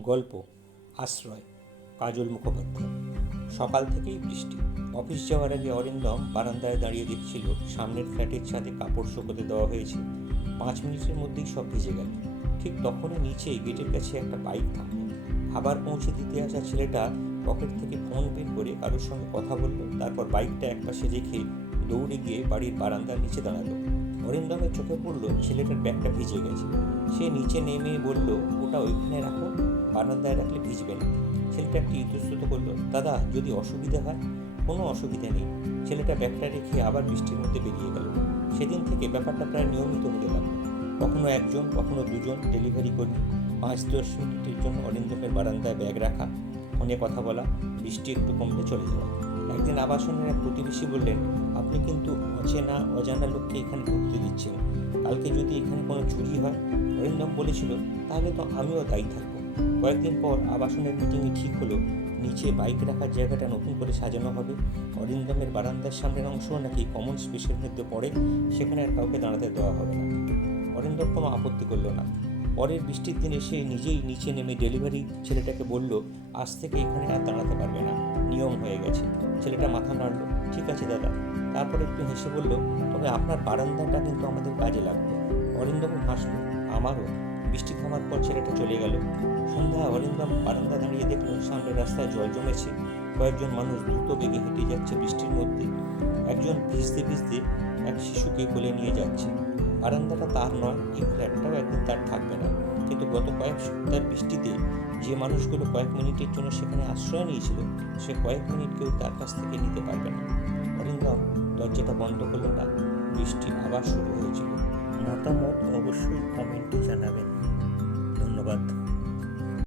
গল্প আশ্রয় কাজল মুখোপাধ্যায়। সকাল থেকেই বৃষ্টি। অফিস যাওয়ার আগে অরিন্দম বারান্দায় দাঁড়িয়ে দেখছিল সামনের ফ্ল্যাটের ছাদে কাপড় শুকোতে দেওয়া হয়েছে। 5 মিনিটের মধ্যেই সব ভিজে গেল। ঠিক তখনই নিচেই গেটের কাছে একটা বাইক থামল। খাবার পৌঁছে দিতে আসা ছেলেটা পকেট থেকে ফোন বের করে কারোর সঙ্গে কথা বলল। তারপর বাইকটা একপাশে রেখে দৌড়ে গিয়ে বাড়ির বারান্দার নিচে দাঁড়ালো। অরিন্দমের চোখে পড়ল ছেলেটার ব্যাগটা ভিজে গেছে। সে নিচে নেমে বলল, ওটা ওইখানে রাখো, বারান্দায় রাখলে ভিজবে না। ছেলেটা একটু ইতস্তত করলো, দাদা যদি অসুবিধা হয়। কোনো অসুবিধা নেই। ছেলেটা ব্যাগটা রেখে আবার বৃষ্টির মধ্যে বেরিয়ে গেল। সেদিন থেকে ব্যাপারটা প্রায় নিয়মিত হতে লাগলো। কখনো একজন, কখনো দুজন ডেলিভারি কর্মী 5-10 মিনিটের জন্য অরিন্দমের বারান্দায় ব্যাগ রাখা, ফোনে কথা বলা, বৃষ্টি একটু কমলে চলে যাওয়া। একদিন আবাসনের এক প্রতিবেশী বললেন, আপনি কিন্তু অজানা লোককে এখানে ঢুকতে দিচ্ছেন। কালকে যদি এখানে কোনো চুরি হয়। অরিন্দম বলেছিল, তাহলে তো আমিও দায়ী থাকবো। কয়েকদিন পর আবাসনের মিটিংয়ে ঠিক হলো নিচে বাইক রাখার জায়গাটা নতুন করে সাজানো হবে। অরিন্দমের বারান্দার সামনের অংশ নাকি কমন স্পেসের মধ্যে পড়ে, সেখানে আর কাউকে দাঁড়াতে দেওয়া হবে না। অরিন্দম কোনো আপত্তি করল না। পরের বৃষ্টির দিনে সে নিজেই নিচে নেমে ডেলিভারি ছেলেটাকে বলল, আজ থেকে এখানে আর দাঁড়াতে পারবে না, নিয়ম হয়ে গেছে। ছেলেটা মাথা নাড়ল, ঠিক আছে দাদা। তারপর একটু হেসে বলল, তবে আপনার বারান্দাটা কিন্তু আমাদের কাজে লাগবে। অরিন্দম হাসল, আমারও। বৃষ্টি থামার পর ছেলেটা চলে গেল। সন্ধ্যা অরিন্দম বারান্দা দাঁড়িয়ে দেখল সামনের রাস্তায় জল জমেছে। কয়েকজন মানুষ দ্রুত বেগে হেঁটে যাচ্ছে বৃষ্টির মধ্যে। একজন ভিজতে ভিজতে এক শিশুকে কোলে নিয়ে যাচ্ছে। বারান্দাটা তার নয়, এই ফ্ল্যাটটাও একদিন তার থাকবে না। কিন্তু গত কয়েক সপ্তাহের বৃষ্টিতে যে মানুষগুলো কয়েক মিনিটের জন্য সেখানে আশ্রয় নিয়েছিল, সে কয়েক মিনিট কেউ তার কাছ থেকে নিতে পারবে না। অরিন্দম দরজাটা বন্ধ করল না। বৃষ্টি আবার শুরু হয়েছিল। মতামত অবশ্যই কমেন্টে জানাবেন। ধন্যবাদ।